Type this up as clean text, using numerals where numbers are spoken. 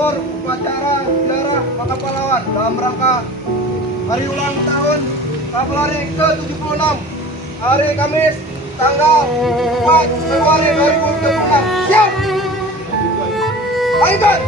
Bogor upacara sejarah Maka Pahlawan dalam rangka hari ulang tahun Kavaleri ke-76 hari Kamis tanggal 4 Februari 2026. Siap! Lanjutkan!